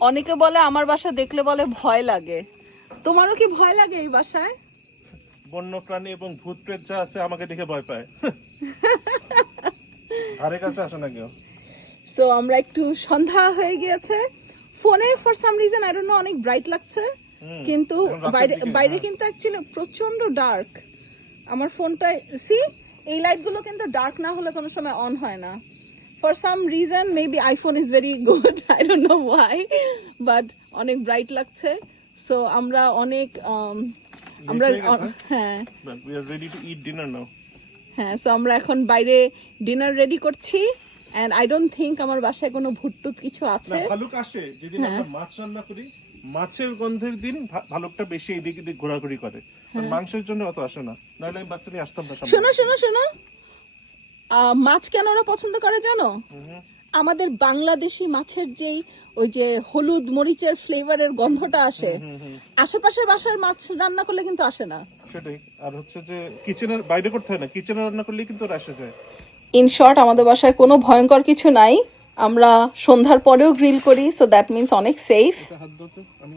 অনেকে বলে আমার বাসা দেখলে বলে ভয় লাগে, তোমারও কি ভয় লাগে এই বাসায়? বন্য প্রাণী এবং ভূত প্রেত যা আছে আমাকে দেখে ভয় পায়, ধারে কাছে আসে না কেউ। সো আমরা একটু সন্ধ্যা হয়ে গিয়েছে, ফোনে for some reason I don't know অনেক ব্রাইট লাগছে, কিন্তু এখন রাতের বাইরে দিকে, বাইরে হ্যাঁ। কিন্তু অ্যাকচুয়ালি প্রচন্ড ডার্ক। আমার ফোনটা সি এই লাইটগুলো কিন্তু ডার্ক না হলে কোনো সময় অন হয় না। For some reason maybe iPhone is very good, I don't know Y, but অনেক ব্রাইট লাগছে। সো আমরা অনেক আমরা হয়ে গেছে? হ্যাঁ But we are ready to eat dinner now. হ্যাঁ, সো আমরা এখন বাইরে ডিনার রেডি করছি, এন্ড আই ডোন্ট থিংক আমার বাসায় কোনো ভুট্টুত কিছু না, আছে। ভালুক আসে যেদিন আমরা মাছ রান্না করি, মাছের গন্ধের দিন ভালুকটা বেশি এদিক এদিক ঘোরাঘুরি করে, আর মাংসের জন্য অত আসে না, নাহলে আমি বাচ্চা নিয়ে আসতাম না সামনে। শোনো শোনো শোনো, মাছ কেন ওরা পছন্দ করে জানো? আমাদের বাংলাদেশি মাছের যেই ওই যে হলুদ মরিচের ফ্লেভারের গন্ধটা আসে, আশেপাশের বাসার মাছ রান্না করলে কিন্তু আসে না। সেটাই, আর হচ্ছে যে কিচেনের বাইরে করতে হয় না, কিচেনে রান্না করলে কিন্তু ওরা আসে যায়। ইন শর্ট, আমাদের বাসায় কোনো ভয়ঙ্কর কিছু নাই, আমরা সন্ধ্যার পরেও গ্রিল করি, সো দ্যাট মিনস অনেক সেফ। হাত দাও তো, আমি